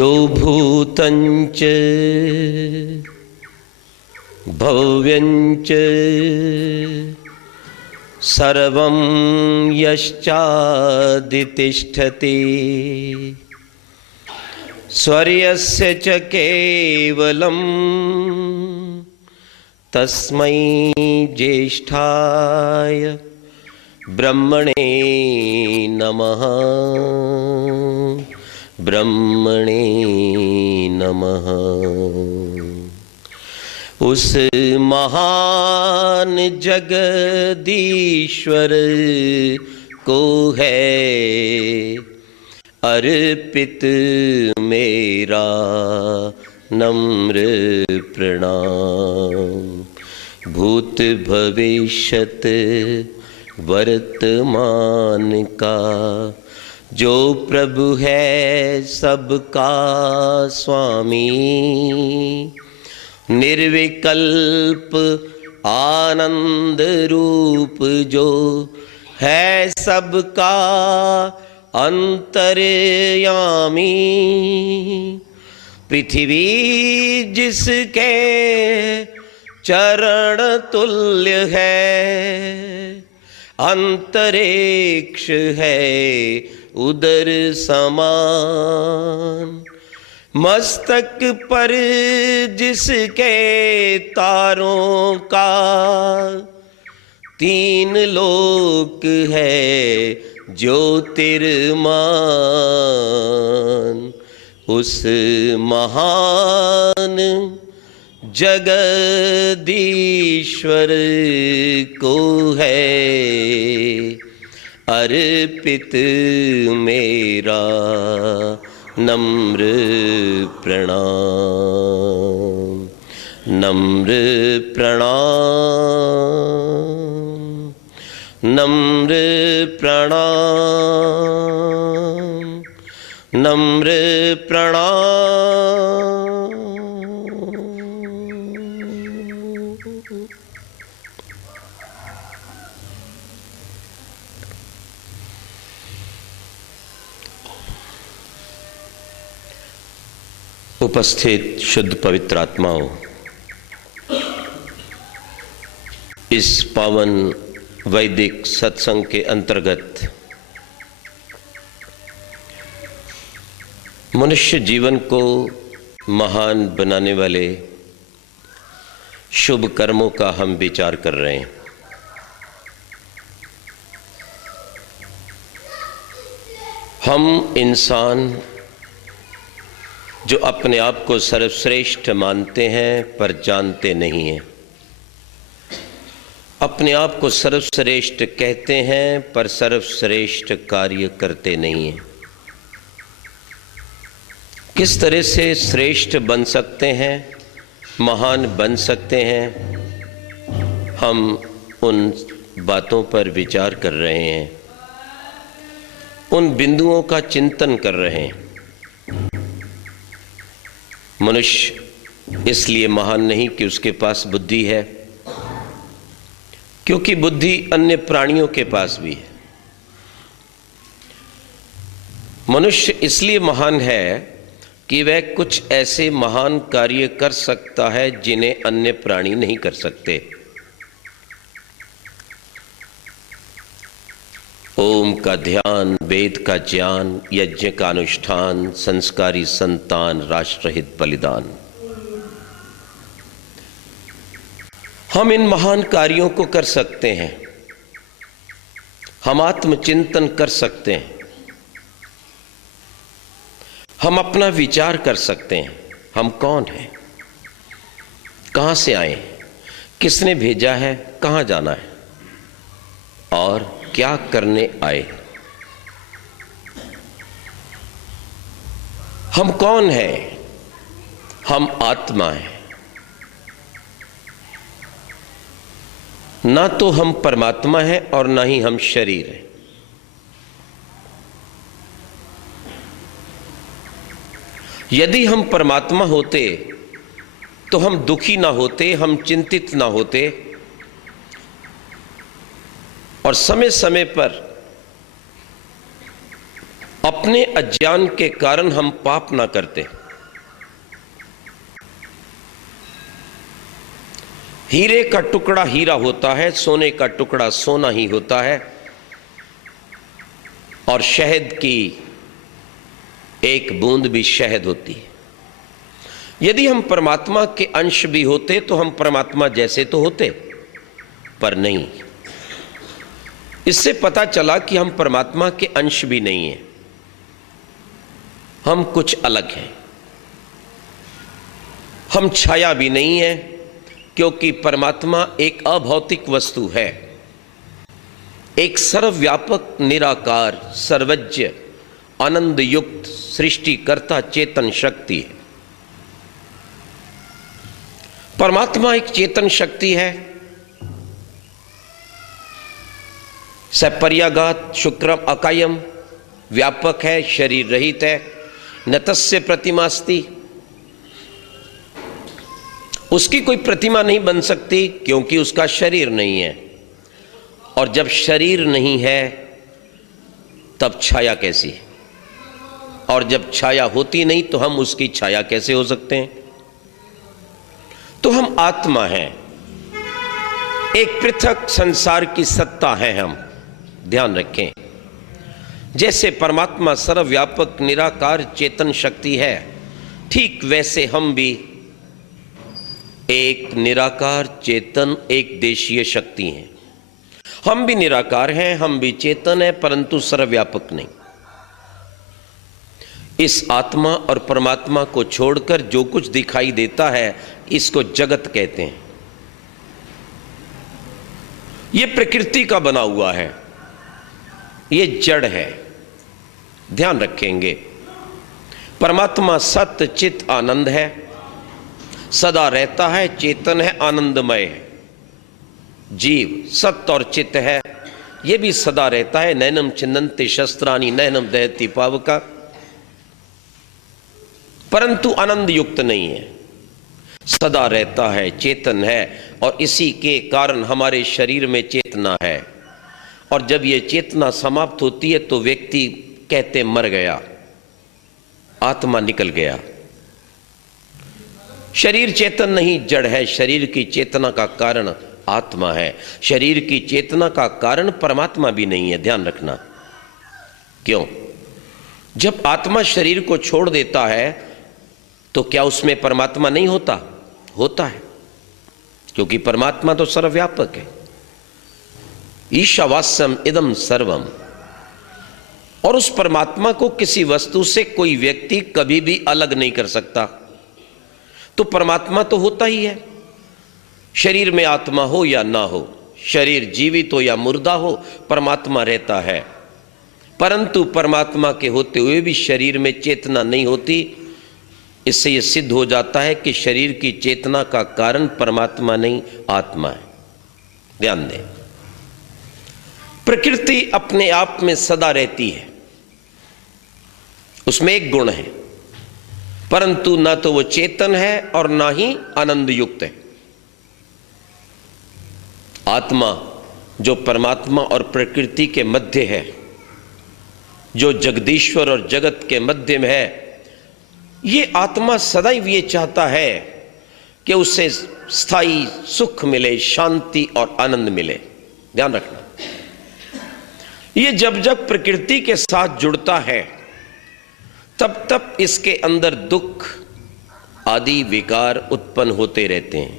यो भूतञ्च भव्यञ्च सर्वं यश्चादितिष्ठति स्वर्यस्य च केवलं तस्मै ज्येष्ठाय ब्रह्मणे नमः। ब्रह्मणे नमः। उस महान जगदीश्वर को है अर्पित मेरा नम्र प्रणाम। भूत भविष्यत वर्तमान का जो प्रभु है सबका स्वामी, निर्विकल्प आनंद रूप जो है सबका अंतर्यामी। पृथ्वी जिसके चरण तुल्य है, अंतरिक्ष है उदर समान। मस्तक पर जिसके तारों का तीन लोक है ज्योतिर्मान। उस महान जगदीश्वर को है अर्पित मेरा नम्र प्रणाम। नम्र प्रणाम। नम्र प्रणाम। नम्र प्रणाम। उपस्थित शुद्ध पवित्र आत्माओं, इस पावन वैदिक सत्संग के अंतर्गत मनुष्य जीवन को महान बनाने वाले शुभ कर्मों का हम विचार कर रहे हैं। हम इंसान जो अपने आप को सर्वश्रेष्ठ मानते हैं पर जानते नहीं हैं, अपने आप को सर्वश्रेष्ठ कहते हैं पर सर्वश्रेष्ठ कार्य करते नहीं हैं। किस तरह से श्रेष्ठ बन सकते हैं, महान बन सकते हैं, हम उन बातों पर विचार कर रहे हैं, उन बिंदुओं का चिंतन कर रहे हैं। मनुष्य इसलिए महान नहीं कि उसके पास बुद्धि है, क्योंकि बुद्धि अन्य प्राणियों के पास भी है। मनुष्य इसलिए महान है कि वह कुछ ऐसे महान कार्य कर सकता है जिन्हें अन्य प्राणी नहीं कर सकते। ओम का ध्यान, वेद का ज्ञान, यज्ञ का अनुष्ठान, संस्कारी संतान, राष्ट्रहित बलिदान। हम इन महान कार्यों को कर सकते हैं। हम आत्मचिंतन कर सकते हैं। हम अपना विचार कर सकते हैं। हम कौन हैं, कहां से आए, किसने भेजा है, कहां जाना है और क्या करने आए। हम कौन हैं? हम आत्मा हैं। ना तो हम परमात्मा हैं और ना ही हम शरीर हैं। यदि हम परमात्मा होते तो हम दुखी ना होते, हम चिंतित ना होते और समय समय पर अपने अज्ञान के कारण हम पाप ना करते। हीरे का टुकड़ा हीरा होता है, सोने का टुकड़ा सोना ही होता है, और शहद की एक बूंद भी शहद होती है। यदि हम परमात्मा के अंश भी होते तो हम परमात्मा जैसे तो होते, पर नहीं। इससे पता चला कि हम परमात्मा के अंश भी नहीं हैं, हम कुछ अलग हैं। हम छाया भी नहीं है, क्योंकि परमात्मा एक अभौतिक वस्तु है, एक सर्वव्यापक निराकार सर्वज्ञ आनंद युक्त सृष्टिकर्ता चेतन शक्ति है। परमात्मा एक चेतन शक्ति है, सपर्यागात शुक्रम अकायम, व्यापक है, शरीर रहित है, न तस्य प्रतिमास्ति। उसकी कोई प्रतिमा नहीं बन सकती क्योंकि उसका शरीर नहीं है, और जब शरीर नहीं है तब छाया कैसी है, और जब छाया होती नहीं तो हम उसकी छाया कैसे हो सकते हैं। तो हम आत्मा हैं, एक पृथक संसार की सत्ता है हम, ध्यान रखें। जैसे परमात्मा सर्वव्यापक निराकार चेतन शक्ति है, ठीक वैसे हम भी एक निराकार चेतन एक देशीय शक्ति हैं। हम भी निराकार हैं, हम भी चेतन हैं, परंतु सर्वव्यापक नहीं। इस आत्मा और परमात्मा को छोड़कर जो कुछ दिखाई देता है इसको जगत कहते हैं। यह प्रकृति का बना हुआ है, यह जड़ है, ध्यान रखेंगे। परमात्मा सत्य चित आनंद है, सदा रहता है, चेतन है, आनंदमय है। जीव सत्य और चित्त है, यह भी सदा रहता है। नैनम छिन्दन्ति शस्त्राणि नैनम दहति पावका, परंतु आनंद युक्त नहीं है, सदा रहता है, चेतन है, और इसी के कारण हमारे शरीर में चेतना है। और जब यह चेतना समाप्त होती है तो व्यक्ति कहते मर गया, आत्मा निकल गया। शरीर चेतन नहीं, जड़ है। शरीर की चेतना का कारण आत्मा है, शरीर की चेतना का कारण परमात्मा भी नहीं है, ध्यान रखना। क्यों? जब आत्मा शरीर को छोड़ देता है तो क्या उसमें परमात्मा नहीं होता? होता है, क्योंकि परमात्मा तो सर्वव्यापक है। ईशावास्यम इदम सर्वम, और उस परमात्मा को किसी वस्तु से कोई व्यक्ति कभी भी अलग नहीं कर सकता। तो परमात्मा तो होता ही है, शरीर में आत्मा हो या ना हो, शरीर जीवित हो या मुर्दा हो, परमात्मा रहता है। परंतु परमात्मा के होते हुए भी शरीर में चेतना नहीं होती। इससे यह सिद्ध हो जाता है कि शरीर की चेतना का कारण परमात्मा नहीं, आत्मा है। ध्यान दें, प्रकृति अपने आप में सदा रहती है, उसमें एक गुण है, परंतु ना तो वो चेतन है और ना ही आनंद युक्त है। आत्मा जो परमात्मा और प्रकृति के मध्य है, जो जगदीश्वर और जगत के मध्य में है, ये आत्मा सदैव ये चाहता है कि उसे स्थायी सुख मिले, शांति और आनंद मिले। ध्यान रखना, ये जब जब प्रकृति के साथ जुड़ता है तब तब इसके अंदर दुख आदि विकार उत्पन्न होते रहते हैं।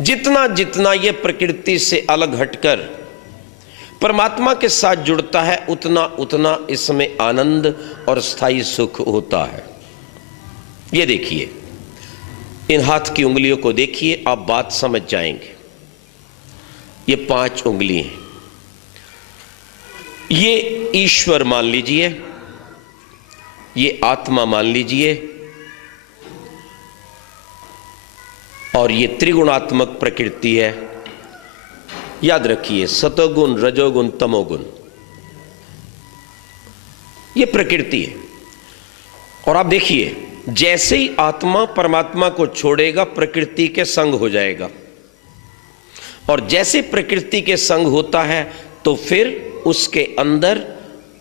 जितना जितना ये प्रकृति से अलग हटकर परमात्मा के साथ जुड़ता है, उतना उतना इसमें आनंद और स्थायी सुख होता है। ये देखिए, इन हाथ की उंगलियों को देखिए, आप बात समझ जाएंगे। ये 5 उंगली हैं, ये ईश्वर मान लीजिए, ये आत्मा मान लीजिए, और ये त्रिगुणात्मक प्रकृति है। याद रखिए, सतोगुण, रजोगुण, तमोगुण, ये प्रकृति है। और आप देखिए, जैसे ही आत्मा परमात्मा को छोड़ेगा प्रकृति के संग हो जाएगा, और जैसे प्रकृति के संग होता है तो फिर उसके अंदर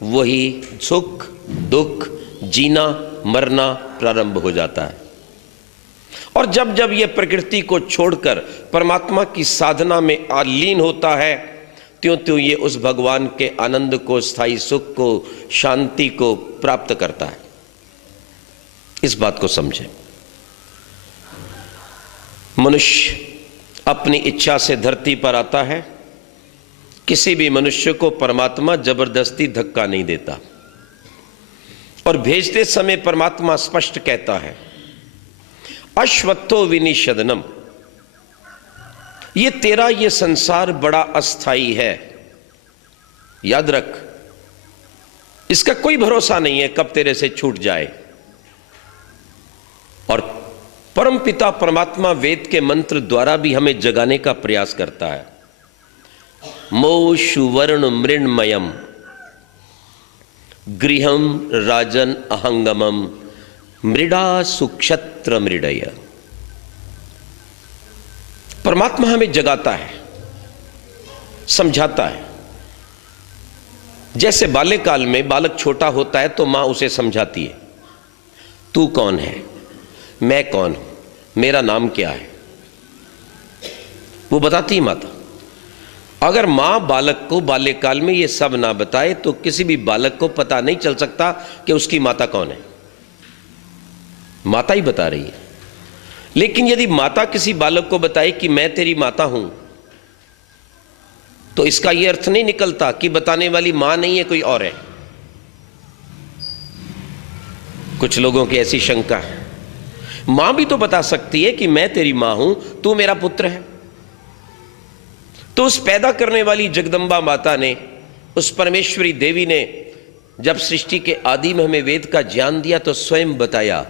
वही सुख दुख, जीना मरना प्रारंभ हो जाता है। और जब जब ये प्रकृति को छोड़कर परमात्मा की साधना में लीन होता है, त्यों त्यों ये उस भगवान के आनंद को, स्थायी सुख को, शांति को प्राप्त करता है। इस बात को समझें। मनुष्य अपनी इच्छा से धरती पर आता है, किसी भी मनुष्य को परमात्मा जबरदस्ती धक्का नहीं देता। और भेजते समय परमात्मा स्पष्ट कहता है, अश्वत्थो विनिषदनम, ये तेरा ये संसार बड़ा अस्थाई है, याद रख, इसका कोई भरोसा नहीं है कब तेरे से छूट जाए। और परमपिता परमात्मा वेद के मंत्र द्वारा भी हमें जगाने का प्रयास करता है। मो सुवर्ण मृण्मयम गृहम राजन अहंगमम मृडा सुक्षत्र मृडय। परमात्मा हमें जगाता है, समझाता है। जैसे बाल्यकाल में बालक छोटा होता है तो मां उसे समझाती है, तू कौन है, मैं कौन हूं, मेरा नाम क्या है, वो बताती है माता। अगर मां बालक को बाल्यकाल में ये सब ना बताए तो किसी भी बालक को पता नहीं चल सकता कि उसकी माता कौन है। माता ही बता रही है। लेकिन यदि माता किसी बालक को बताए कि मैं तेरी माता हूं, तो इसका यह अर्थ नहीं निकलता कि बताने वाली मां नहीं है, कोई और है। कुछ लोगों की ऐसी शंका है, मां भी तो बता सकती है कि मैं तेरी मां हूं, तू मेरा पुत्र है। तो उस पैदा करने वाली जगदम्बा माता ने, उस परमेश्वरी देवी ने जब सृष्टि के आदि में हमें वेद का ज्ञान दिया तो स्वयं बताया,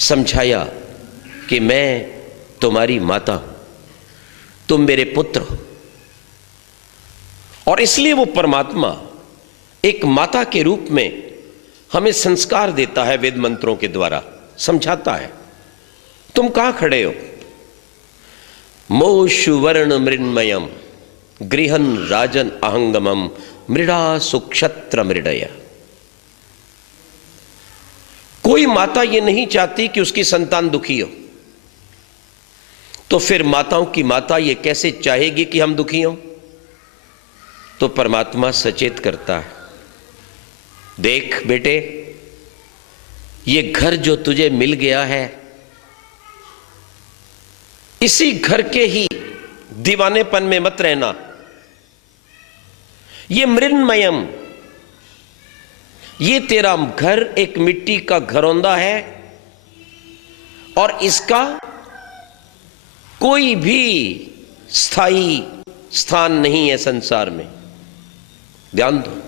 समझाया कि मैं तुम्हारी माता हूं, तुम मेरे पुत्र हो। और इसलिए वो परमात्मा एक माता के रूप में हमें संस्कार देता है, वेद मंत्रों के द्वारा समझाता है। तुम कहां खड़े हो, मो सुवर्ण मृण्मयम गृहन राजन अहंगमम मृडा सुक्षत्र मृडय। कोई माता ये नहीं चाहती कि उसकी संतान दुखी हो, तो फिर माताओं की माता ये कैसे चाहेगी कि हम दुखी हों। तो परमात्मा सचेत करता है, देख बेटे, ये घर जो तुझे मिल गया है, इसी घर के ही दीवानेपन में मत रहना। ये मृण्मयम, ये तेरा घर एक मिट्टी का घरौंदा है और इसका कोई भी स्थायी स्थान नहीं है संसार में। ध्यान दो।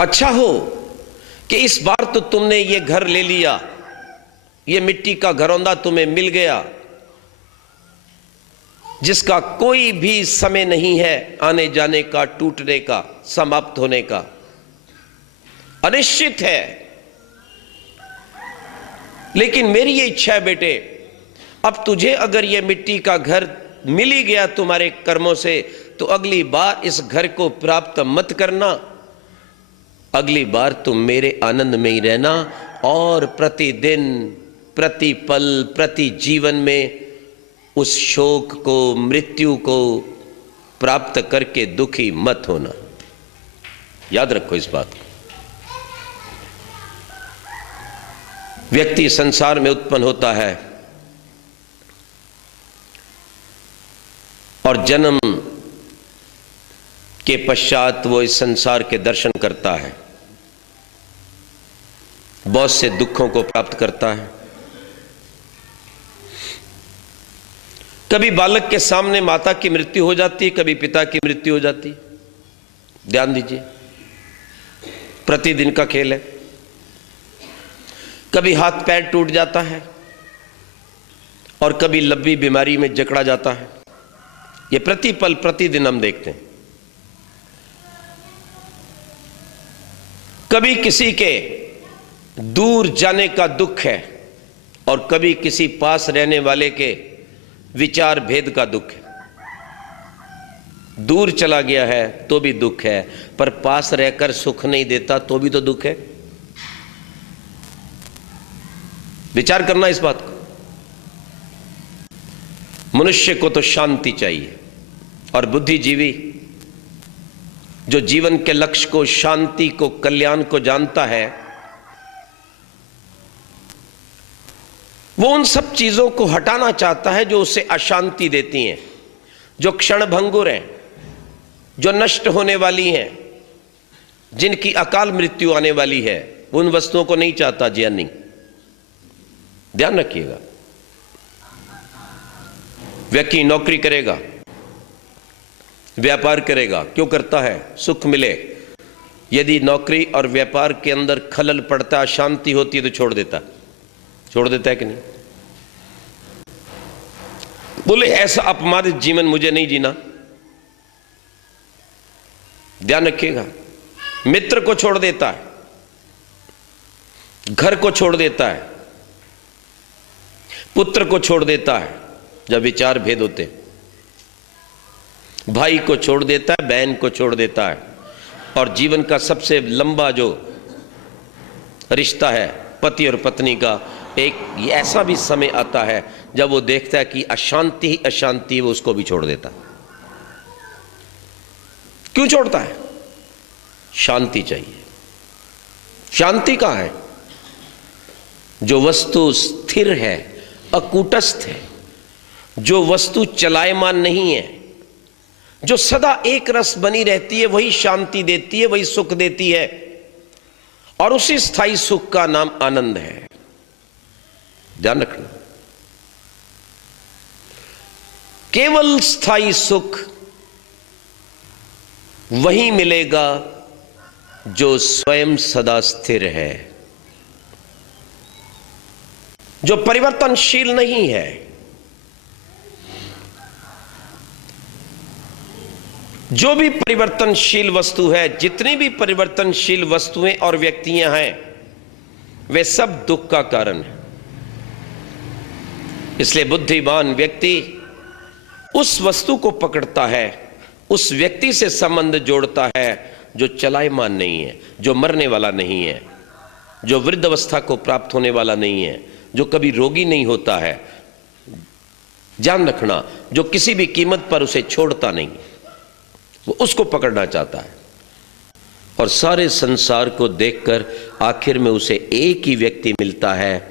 अच्छा हो कि इस बार तो तुमने ये घर ले लिया, ये मिट्टी का घरौंदा तुम्हें मिल गया, जिसका कोई भी समय नहीं है आने जाने का, टूटने का, समाप्त होने का, अनिश्चित है। लेकिन मेरी ये इच्छा है बेटे, अब तुझे अगर ये मिट्टी का घर मिल ही गया तुम्हारे कर्मों से, तो अगली बार इस घर को प्राप्त मत करना। अगली बार तुम मेरे आनंद में ही रहना और प्रतिदिन, प्रति पल, प्रति जीवन में उस शोक को, मृत्यु को प्राप्त करके दुखी मत होना। याद रखो इस बात को। व्यक्ति संसार में उत्पन्न होता है और जन्म के पश्चात वो इस संसार के दर्शन करता है, बहुत से दुखों को प्राप्त करता है। कभी बालक के सामने माता की मृत्यु हो जाती है, कभी पिता की मृत्यु हो जाती है। ध्यान दीजिए, प्रतिदिन का खेल है। कभी हाथ पैर टूट जाता है और कभी लंबी बीमारी में जकड़ा जाता है। ये प्रतिपल प्रतिदिन हम देखते हैं। कभी किसी के दूर जाने का दुख है और कभी किसी पास रहने वाले के विचार भेद का दुख है। दूर चला गया है तो भी दुख है, पर पास रहकर सुख नहीं देता तो भी तो दुख है। विचार करना इस बात को। मनुष्य को तो शांति चाहिए, और बुद्धिजीवी जो जीवन के लक्ष्य को, शांति को, कल्याण को जानता है, वो उन सब चीजों को हटाना चाहता है जो उसे अशांति देती हैं, जो क्षण भंगुर हैं, जो नष्ट होने वाली हैं, जिनकी अकाल मृत्यु आने वाली है। उन वस्तुओं को नहीं चाहता ज्ञानी। ध्यान रखिएगा। व्यक्ति नौकरी करेगा, व्यापार करेगा, क्यों करता है? सुख मिले। यदि नौकरी और व्यापार के अंदर खलल पड़ता, अशांति होती है तो छोड़ देता है कि नहीं? बोले ऐसा अपमानित जीवन मुझे नहीं जीना। ध्यान रखिएगा। मित्र को छोड़ देता है, घर को छोड़ देता है, पुत्र को छोड़ देता है जब विचार भेद होते, भाई को छोड़ देता है, बहन को छोड़ देता है, और जीवन का सबसे लंबा जो रिश्ता है पति और पत्नी का, एक ऐसा भी समय आता है जब वो देखता है कि अशांति ही अशांति, वो उसको भी छोड़ देता। क्यों छोड़ता है? शांति चाहिए। शांति कहां है? जो वस्तु स्थिर है, अकूटस्थ है, जो वस्तु चलायमान नहीं है, जो सदा एक रस बनी रहती है, वही शांति देती है, वही सुख देती है, और उसी स्थायी सुख का नाम आनंद है। ध्यान रखना। केवल स्थायी सुख वही मिलेगा जो स्वयं सदा स्थिर है, जो परिवर्तनशील नहीं है। जो भी परिवर्तनशील वस्तु है, जितनी भी परिवर्तनशील वस्तुएं और व्यक्तियां हैं, वे सब दुख का कारण है। इसलिए बुद्धिमान व्यक्ति उस वस्तु को पकड़ता है, उस व्यक्ति से संबंध जोड़ता है जो चलायमान नहीं है, जो मरने वाला नहीं है, जो वृद्ध अवस्था को प्राप्त होने वाला नहीं है, जो कभी रोगी नहीं होता है। ध्यान रखना, जो किसी भी कीमत पर उसे छोड़ता नहीं, वो उसको पकड़ना चाहता है। और सारे संसार को देखकर आखिर में उसे एक ही व्यक्ति मिलता है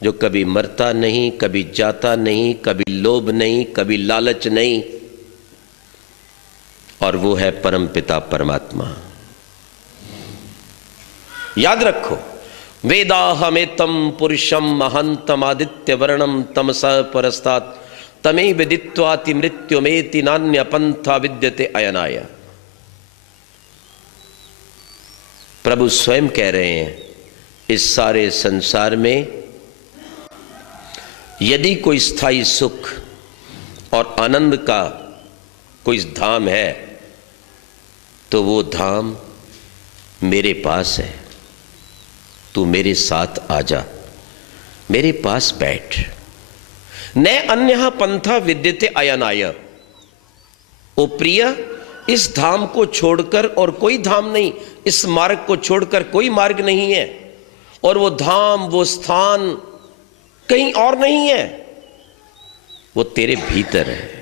जो कभी मरता नहीं, कभी जाता नहीं, कभी लोभ नहीं, कभी लालच नहीं, और वो है परमपिता परमात्मा। याद रखो, वेदाहमेतम पुरुषम महंतम आदित्य वर्णम तमसा परस्तात् तमे विदित्वाति मृत्युमेति नान्य पंथा विद्यते अयनाय। प्रभु स्वयं कह रहे हैं, इस सारे संसार में यदि कोई स्थायी सुख और आनंद का कोई धाम है तो वो धाम मेरे पास है। तू मेरे साथ आ जा, मेरे पास बैठ। न अन्यः पंथा विद्यते अयनाय। ओ प्रिय, इस धाम को छोड़कर और कोई धाम नहीं, इस मार्ग को छोड़कर कोई मार्ग नहीं है, और वो धाम, वो स्थान कहीं और नहीं है, वो तेरे भीतर है।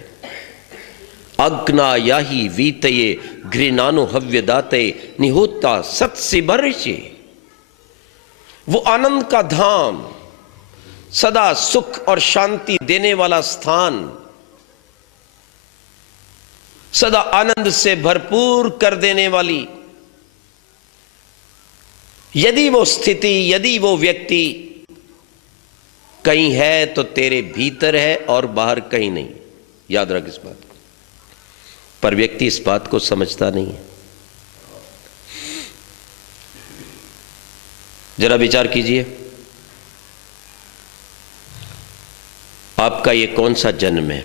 अग्ना याही वीतये घृणानु हव्यदाते निहोता सत्सिबर्षे। वो आनंद का धाम, सदा सुख और शांति देने वाला स्थान, सदा आनंद से भरपूर कर देने वाली यदि वो स्थिति, यदि वो व्यक्ति कहीं है तो तेरे भीतर है और बाहर कहीं नहीं। याद रख इस बात को। पर व्यक्ति इस बात को समझता नहीं है। जरा विचार कीजिए, आपका ये कौन सा जन्म है?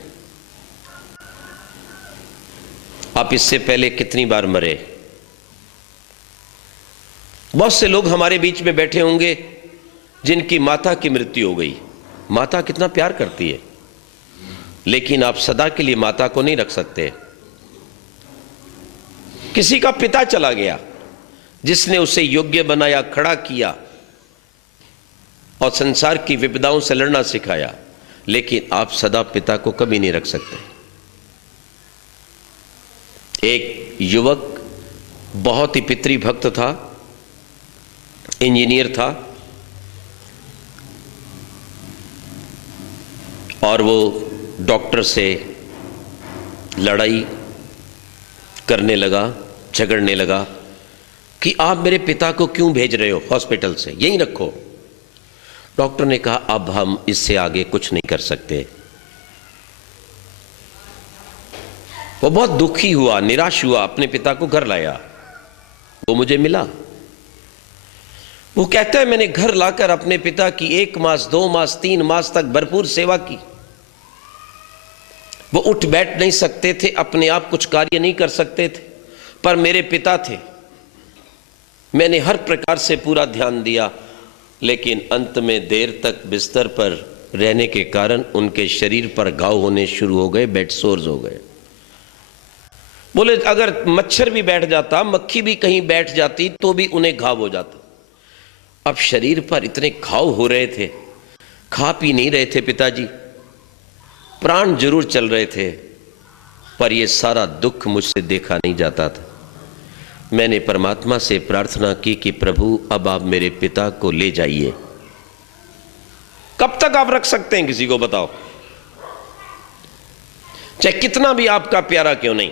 आप इससे पहले कितनी बार मरे? बहुत से लोग हमारे बीच में बैठे होंगे जिनकी माता की मृत्यु हो गई। माता कितना प्यार करती है, लेकिन आप सदा के लिए माता को नहीं रख सकते। किसी का पिता चला गया जिसने उसे योग्य बनाया, खड़ा किया और संसार की विपदाओं से लड़ना सिखाया, लेकिन आप सदा पिता को कभी नहीं रख सकते। एक युवक बहुत ही पितृभक्त था, इंजीनियर था, और वो डॉक्टर से लड़ाई करने लगा, झगड़ने लगा कि आप मेरे पिता को क्यों भेज रहे हो हॉस्पिटल से, यहीं रखो। डॉक्टर ने कहा अब हम इससे आगे कुछ नहीं कर सकते। वो बहुत दुखी हुआ, निराश हुआ, अपने पिता को घर लाया। वो मुझे मिला, वो कहता है मैंने घर लाकर अपने पिता की 1 मास 2 मास 3 मास तक भरपूर सेवा की। वो उठ बैठ नहीं सकते थे, अपने आप कुछ कार्य नहीं कर सकते थे, पर मेरे पिता थे। मैंने हर प्रकार से पूरा ध्यान दिया, लेकिन अंत में देर तक बिस्तर पर रहने के कारण उनके शरीर पर घाव होने शुरू हो गए, बेड सोर्स हो गए। बोले अगर मच्छर भी बैठ जाता, मक्खी भी कहीं बैठ जाती तो भी उन्हें घाव हो जाता। अब शरीर पर इतने घाव हो रहे थे, खा पी नहीं रहे थे पिताजी, प्राण जरूर चल रहे थे, पर यह सारा दुख मुझसे देखा नहीं जाता था। मैंने परमात्मा से प्रार्थना की कि प्रभु अब आप मेरे पिता को ले जाइए। कब तक आप रख सकते हैं किसी को, बताओ? चाहे कितना भी आपका प्यारा क्यों नहीं,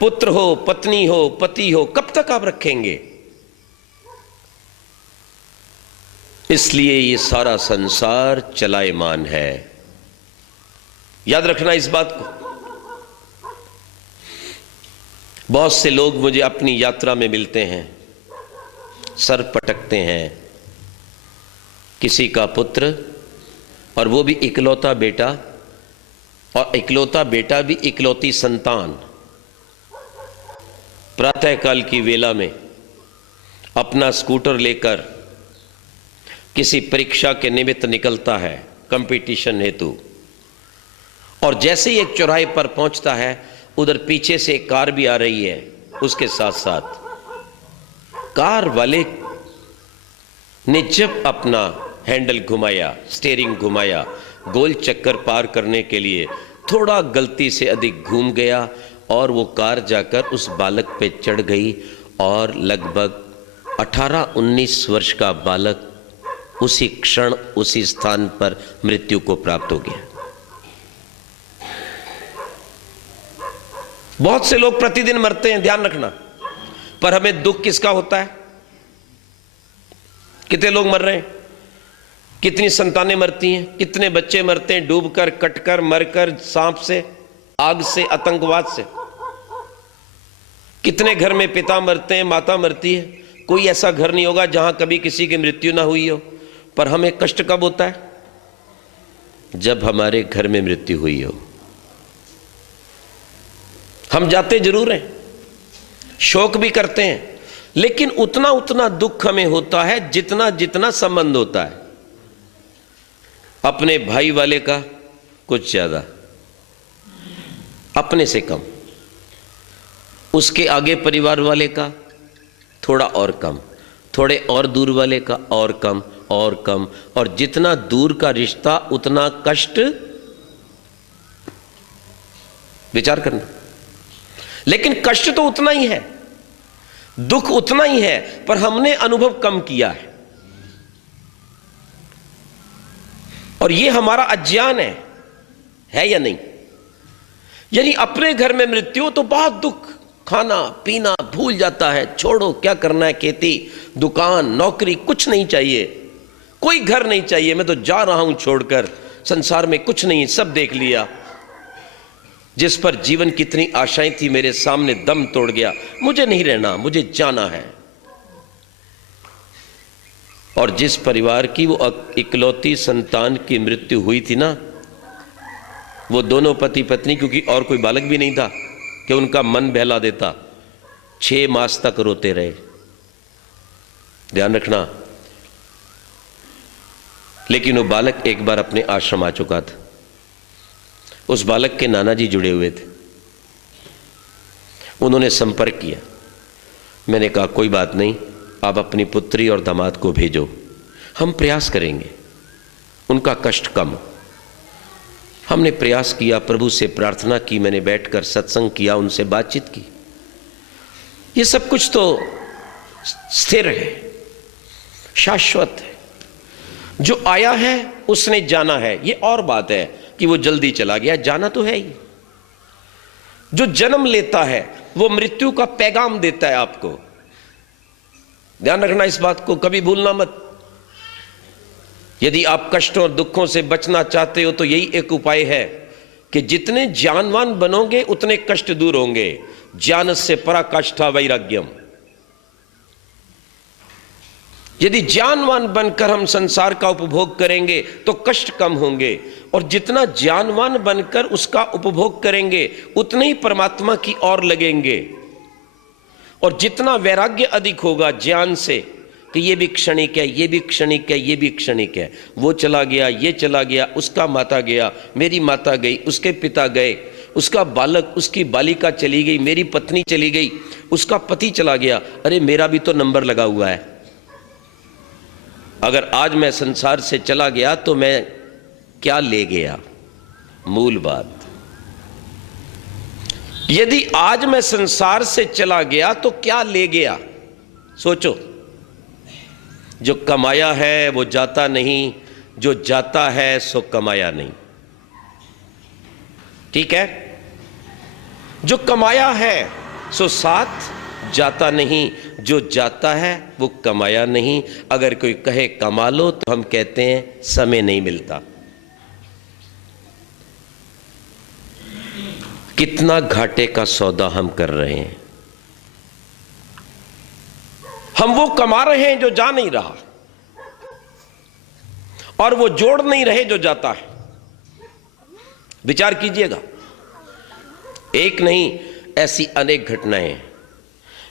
पुत्र हो, पत्नी हो, पति हो, कब तक आप रखेंगे? इसलिए ये सारा संसार चलायमान है। याद रखना इस बात को। बहुत से लोग मुझे अपनी यात्रा में मिलते हैं, सर पटकते हैं, किसी का पुत्र, और वो भी इकलौता बेटा, और इकलौता बेटा भी इकलौती संतान, प्रातःकाल की वेला में अपना स्कूटर लेकर किसी परीक्षा के निमित्त निकलता है कंपटीशन हेतु, और जैसे ही एक चौराहे पर पहुंचता है, उधर पीछे से एक कार भी आ रही है, उसके साथ साथ कार वाले ने जब अपना हैंडल घुमाया, स्टीयरिंग घुमाया, गोल चक्कर पार करने के लिए थोड़ा गलती से अधिक घूम गया, और वो कार जाकर उस बालक पे चढ़ गई, और लगभग 18-19 वर्ष का बालक उसी क्षण उसी स्थान पर मृत्यु को प्राप्त हो गया। बहुत से लोग प्रतिदिन मरते हैं, ध्यान रखना, पर हमें दुख किसका होता है? कितने लोग मर रहे हैं, कितनी संतानें मरती हैं, कितने बच्चे मरते हैं डूबकर, कटकर, मरकर, सांप से, आग से, आतंकवाद से। कितने घर में पिता मरते हैं, माता मरती है। कोई ऐसा घर नहीं होगा जहां कभी किसी की मृत्यु ना हुई हो, पर हमें कष्ट कब होता है? जब हमारे घर में मृत्यु हुई हो। हम जाते जरूर हैं, शोक भी करते हैं, लेकिन उतना उतना दुख हमें होता है जितना जितना संबंध होता है। अपने भाई वाले का कुछ ज्यादा, अपने से कम, उसके आगे परिवार वाले का थोड़ा और कम, थोड़े और दूर वाले का और कम और कम, और जितना दूर का रिश्ता उतना कष्ट। विचार करना। लेकिन कष्ट तो उतना ही है, दुख उतना ही है, पर हमने अनुभव कम किया है, और यह हमारा अज्ञान है या नहीं? यानी अपने घर में मृत्यु तो बहुत दुख, खाना पीना भूल जाता है, छोड़ो क्या करना है, खेती दुकान नौकरी कुछ नहीं चाहिए, कोई घर नहीं चाहिए, मैं तो जा रहा हूं छोड़कर, संसार में कुछ नहीं, सब देख लिया। जिस पर जीवन कितनी आशाएं थी मेरे सामने दम तोड़ गया, मुझे नहीं रहना, मुझे जाना है। और जिस परिवार की वो इकलौती संतान की मृत्यु हुई थी ना, वो दोनों पति पत्नी, क्योंकि और कोई बालक भी नहीं था कि उनका मन बहला देता, 6 मास तक रोते रहे। ध्यान रखना। लेकिन वो बालक एक बार अपने आश्रम आ चुका था। उस बालक के नाना जी जुड़े हुए थे। उन्होंने संपर्क किया। मैंने कहा कोई बात नहीं, आप अपनी पुत्री और दामाद को भेजो, हम प्रयास करेंगे उनका कष्ट कम हो। हमने प्रयास किया, प्रभु से प्रार्थना की, मैंने बैठकर सत्संग किया, उनसे बातचीत की। ये सब कुछ तो स्थिर है, शाश्वत है। जो आया है उसने जाना है। ये और बात है कि वो जल्दी चला गया, जाना तो है ही। जो जन्म लेता है वो मृत्यु का पैगाम देता है आपको। ध्यान रखना इस बात को, कभी भूलना मत। यदि आप कष्टों और दुखों से बचना चाहते हो तो यही एक उपाय है कि जितने ज्ञानवान बनोगे उतने कष्ट दूर होंगे। ज्ञानस्य पराकाष्ठा वैराग्यम। यदि ज्ञानवान बनकर हम संसार का उपभोग करेंगे तो कष्ट कम होंगे, और जितना ज्ञानवान बनकर उसका उपभोग करेंगे उतने ही परमात्मा की ओर लगेंगे। और जितना वैराग्य अधिक होगा ज्ञान से कि ये भी क्षणिक है, ये भी क्षणिक है, ये भी क्षणिक है, वो चला गया, ये चला गया, उसका माता गया, मेरी माता गई, उसके पिता गए, उसका बालक, उसकी बालिका चली गई, मेरी पत्नी चली गई, उसका पति चला गया, अरे मेरा भी तो नंबर लगा हुआ है। अगर आज मैं संसार से चला गया तो मैं क्या ले गया? मूल बात। यदि आज मैं संसार से चला गया तो क्या ले गया? सोचो। जो कमाया है वो जाता नहीं, जो जाता है सो कमाया नहीं। ठीक है? जो कमाया है सो साथ जाता नहीं, जो जाता है वो कमाया नहीं। अगर कोई कहे कमा लो तो हम कहते हैं समय नहीं मिलता। कितना घाटे का सौदा हम कर रहे हैं। हम वो कमा रहे हैं जो जा नहीं रहा, और वो जोड़ नहीं रहे जो जाता है। विचार कीजिएगा, एक नहीं ऐसी अनेक घटनाएं हैं।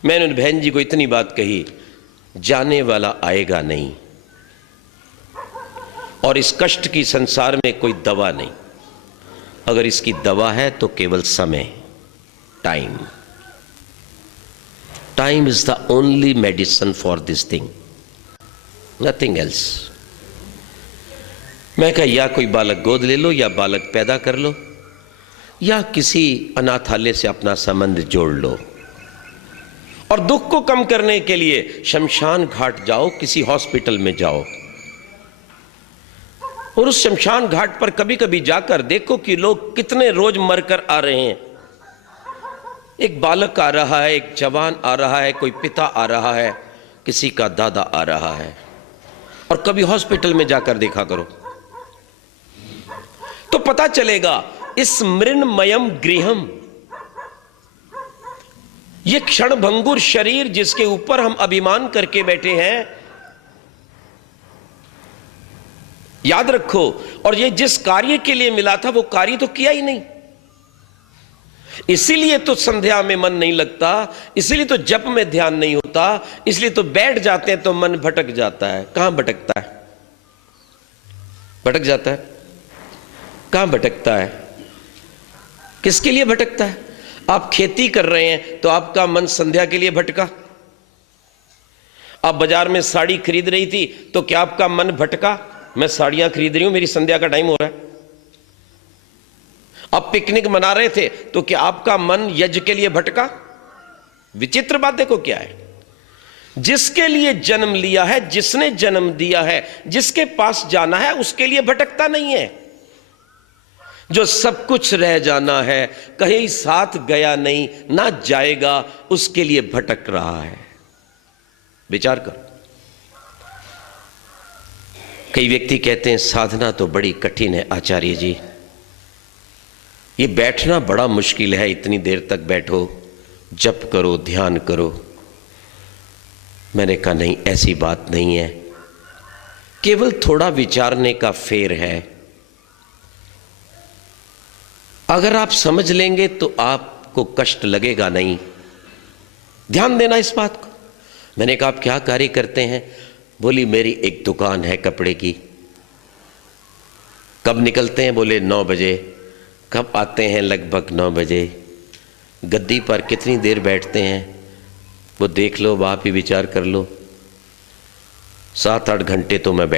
मैंने उन बहन जी को इतनी बात कही, जाने वाला आएगा नहीं, और इस कष्ट की संसार में कोई दवा नहीं। अगर इसकी दवा है तो केवल समय, time. Time is the only medicine for this thing, nothing else. मैं कहा या कोई बालक गोद ले लो, या बालक पैदा कर लो, या किसी अनाथालय से अपना संबंध जोड़ लो, और दुख को कम करने के लिए शमशान घाट जाओ, किसी हॉस्पिटल में जाओ, और उस शमशान घाट पर कभी कभी जाकर देखो कि लोग कितने रोज मरकर आ रहे हैं। एक बालक आ रहा है, एक जवान आ रहा है, कोई पिता आ रहा है, किसी का दादा आ रहा है। और कभी हॉस्पिटल में जाकर देखा करो तो पता चलेगा इस मृन्मयम गृहम, ये क्षणभंगुर शरीर जिसके ऊपर हम अभिमान करके बैठे हैं, याद रखो, और ये जिस कार्य के लिए मिला था वो कार्य तो किया ही नहीं। इसीलिए तो संध्या में मन नहीं लगता, इसीलिए तो जप में ध्यान नहीं होता, इसलिए तो बैठ जाते हैं तो मन भटक जाता है। कहां भटकता है? भटक जाता है। कहां भटकता है? किसके लिए भटकता है? आप खेती कर रहे हैं तो आपका मन संध्या के लिए भटका। आप बाजार में साड़ी खरीद रही थी तो क्या आपका मन भटका? मैं साड़ियां खरीद रही हूं, मेरी संध्या का टाइम हो रहा है। आप पिकनिक मना रहे थे तो क्या आपका मन यज्ञ के लिए भटका? विचित्र बात देखो क्या है। जिसके लिए जन्म लिया है, जिसने जन्म दिया है, जिसके पास जाना है, उसके लिए भटकता नहीं है। जो सब कुछ रह जाना है, कहीं साथ गया नहीं, ना जाएगा, उसके लिए भटक रहा है। विचार करो। कई व्यक्ति कहते हैं साधना तो बड़ी कठिन है आचार्य जी, ये बैठना बड़ा मुश्किल है, इतनी देर तक बैठो, जप करो, ध्यान करो। मैंने कहा नहीं, ऐसी बात नहीं है, केवल थोड़ा विचारने का फेर है। अगर आप समझ लेंगे तो आपको कष्ट लगेगा नहीं। ध्यान देना इस बात को। मैंने कहा आप क्या कार्य करते हैं? बोली मेरी एक दुकान है कपड़े की। कब निकलते हैं? बोले 9 बजे। कब आते हैं? लगभग 9 बजे। गद्दी पर कितनी देर बैठते हैं वो देख लो, आप ही विचार कर लो। 7-8 घंटे तो मैं बैठ